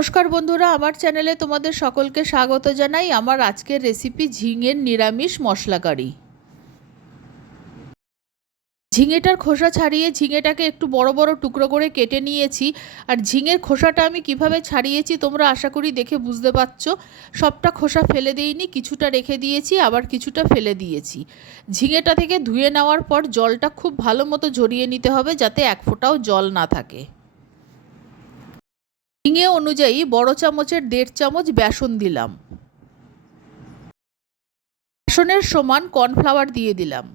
নমস্কার বন্ধুরা, আমার চ্যানেলে তোমাদের সকলকে স্বাগত জানাই। আমার আজকের রেসিপি ঝিঙের নিরামিষ মশলা কারি। ঝিঙেটার খোসা ছাড়িয়ে ঝিঙেটাকে একটু বড় বড় টুকরো করে কেটে নিয়েছি। আর ঝিঙের খোসাটা আমি কিভাবে ছাড়িয়েছি তোমরা আশা করি দেখে বুঝতে পারছো। সবটা খোসা ফেলে দিইনি, কিছুটা রেখে দিয়েছি, আবার কিছুটা ফেলে দিয়েছি। ঝিঙেটা থেকে ধুয়ে নেওয়ার পর জলটা খুব ভালো মতো ঝরিয়ে নিতে হবে, যাতে এক ফোঁটাও জল না থাকে। ঝিঙে অনুযায়ী বড় চামচের 1.5 চামচ বেসন দিলাম। বেসনের সমান কর্নফ্লাওয়ার দিয়ে দিলাম।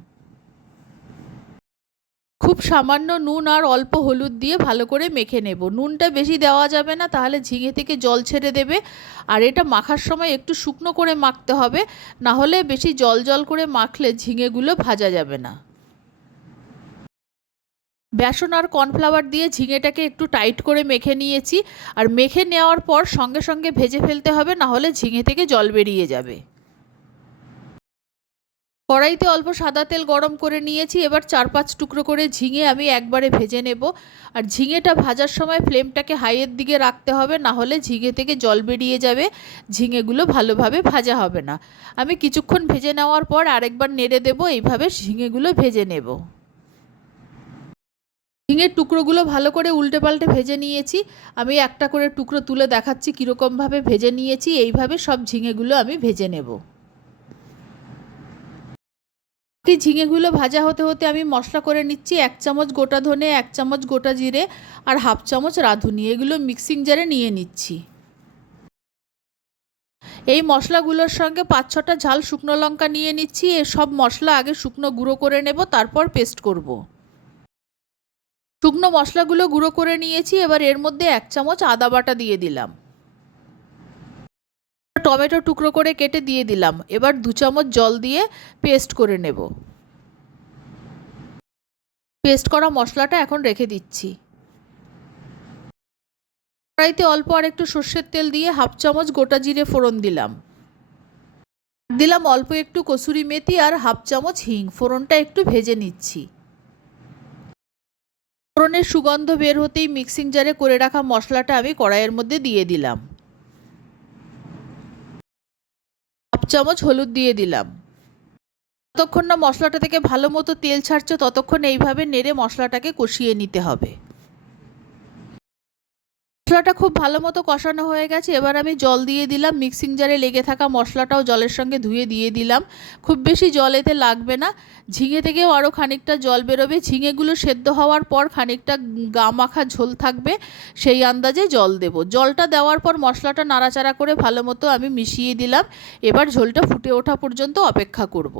খুব সামান্য নুন আর অল্প হলুদ দিয়ে ভালো করে মেখে নেব। নুনটা বেশি দেওয়া যাবে না, তাহলে ঝিঙে থেকে জল ছেড়ে দেবে। আর এটা মাখার সময় একটু শুকনো করে মাখতে হবে, না হলে বেশি জল জল করে মাখলে ঝিঙেগুলো ভাজা যাবে না। বেসন আর কর্নফ্লাওয়ার দিয়ে ঝিঙেটাকে একটু টাইট করে মেখে নিয়েছি। আর মেখে নেওয়ার পর সঙ্গে সঙ্গে ভেজে ফেলতে হবে, না হলে ঝিঙে থেকে জল বেরিয়ে যাবে। কড়াইতে অল্প সাদা তেল গরম করে নিয়েছি। এবার 4-5 টুকরো করে ঝিঙে আমি একবারে ভেজে নেব। আর ঝিঙেটা ভাজার সময় ফ্লেমটাকে হাইয়ের দিকে রাখতে হবে, না হলে ঝিঙে থেকে জল বেরিয়ে যাবে, ঝিঙেগুলো ভালোভাবে ভাজা হবে না। আমি কিছুক্ষণ ভেজে নেওয়ার পর আরেকবার নেড়ে দেব। এইভাবে ঝিঙেগুলো ভেজে নেব। ঝিঙের টুকরোগুলো ভালো করে উল্টে পাল্টে ভেজে নিয়েছি। আমি একটা করে টুকরো তুলে দেখাচ্ছি কীরকমভাবে ভেজে নিয়েছি। এইভাবে সব ঝিঙেগুলো আমি ভেজে নেব। ঝিঙেগুলো ভাজা হতে হতে আমি মশলা করে নিচ্ছি। 1 চামচ গোটা ধনে, 1 চামচ গোটা জিরে আর 1/2 চামচ রাঁধুনি, এগুলো মিক্সিং জারে নিয়ে নিচ্ছি। এই মশলাগুলোর সঙ্গে 5-6টা ঝাল শুকনো লঙ্কা নিয়ে নিচ্ছি। সব মশলা আগে শুকনো গুঁড়ো করে নেব, তারপর পেস্ট করব। শুকনো মশলাগুলো গুঁড়ো করে নিয়েছি। এবার এর মধ্যে 1 চামচ আদা বাটা দিয়ে দিলাম। টমেটো টুকরো করে কেটে দিয়ে দিলাম। এবার 2 চামচ জল দিয়ে পেস্ট করে নেব। পেস্ট করা মশলাটা এখন রেখে দিচ্ছি। কড়াইতে অল্প আর একটু সর্ষের তেল দিয়ে 1/2 চামচ গোটা জিরে ফোড়ন দিলাম। দিলাম অল্প একটু কসুরি মেথি আর 1/2 চামচ হিং। ফোড়নটা একটু ভেজে নিচ্ছি। ফোড়নের সুগন্ধ বের হতেই মিক্সিং জারে করে রাখা মশলাটা আমি কড়াইয়ের মধ্যে দিয়ে দিলাম। 1/2 চামচ হলুদ দিয়ে দিলাম। যতক্ষণ না মশলাটা থেকে ভালো মতো তেল ছাড়ছে ততক্ষণ এইভাবে নেড়ে মশলাটাকে কষিয়ে নিতে হবে। মশলাটা খুব ভালো মতো কষানো হয়ে গেছে। এবার আমি জল দিয়ে দিলাম। মিক্সিং জারে লেগে থাকা মশলাটাও জলের সঙ্গে ধুয়ে দিয়ে দিলাম। খুব বেশি জল এতে লাগবে না, ঝিঙে থেকেও আরও খানিকটা জল বেরোবে। ঝিঙেগুলো সেদ্ধ হওয়ার পর খানিকটা গা মাখা ঝোল থাকবে, সেই আন্দাজে জল দেব। জলটা দেওয়ার পর মশলাটা নাড়াচাড়া করে ভালো মতো আমি মিশিয়ে দিলাম। এবার ঝোলটা ফুটে ওঠা পর্যন্ত অপেক্ষা করব।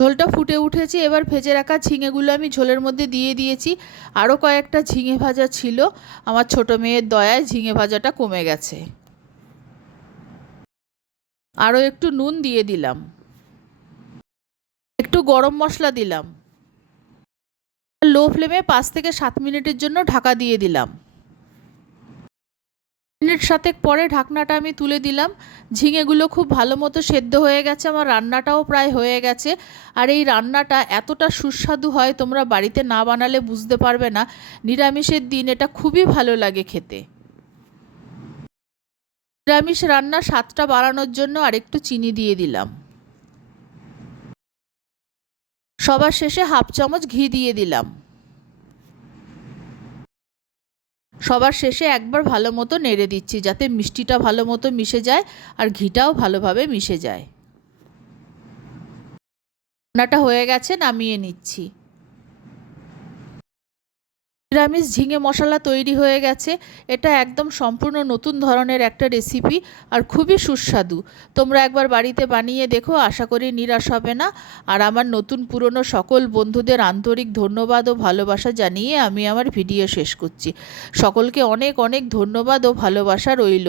ঝোলটা ফুটে উঠেছে। এবার ভেজে রাখা ঝিঙেগুলো আমি ঝোলের মধ্যে দিয়ে দিয়েছি। আরও কয়েকটা ঝিঙে ভাজা ছিল, আমার ছোট মেয়ের দয়ায় ঝিঙে ভাজাটা কমে গেছে। আরও একটু নুন দিয়ে দিলাম, একটু গরম মশলা দিলাম। লো ফ্লেমে 5 থেকে 7 মিনিটের জন্য ঢাকা দিয়ে দিলাম। মিনিট 7 পরে ঢাকনাটা আমি তুলে দিলাম। ঝিঙেগুলো খুব ভালো মতো সেদ্ধ হয়ে গেছে, আমার রান্নাটাও প্রায় হয়ে গেছে। আর এই রান্নাটা এতটা সুস্বাদু হয়, তোমরা বাড়িতে না বানালে বুঝতে পারবে না। নিরামিষের দিন এটা খুবই ভালো লাগে খেতে। নিরামিষ রান্নার স্বাদটা বাড়ানোর জন্য আরেকটু চিনি দিয়ে দিলাম। সবার শেষে 1/2 চামচ ঘি দিয়ে দিলাম। সবার শেষে একবার ভালো মতো নেড়ে দিচ্ছি, যাতে মিষ্টিটা ভালো মতো মিশে যায় আর ঘিটাও ভালোভাবে মিশে যায়। রান্নাটা হয়ে গেছে, নামিয়ে নিচ্ছি। নিরামিষ ঝিঙে মশলা তৈরি হয়ে গেছে। এটা একদম সম্পূর্ণ নতুন ধরনের একটা রেসিপি আর খুবই সুস্বাদু। তোমরা একবার বাড়িতে বানিয়ে দেখো, আশা করি নিরাশ হবে না। আর আমার নতুন পুরনো সকল বন্ধুদের আন্তরিক ধন্যবাদ ও ভালোবাসা জানিয়ে আমি আমার ভিডিও শেষ করছি। সকলকে অনেক অনেক ধন্যবাদ ও ভালোবাসা রইল।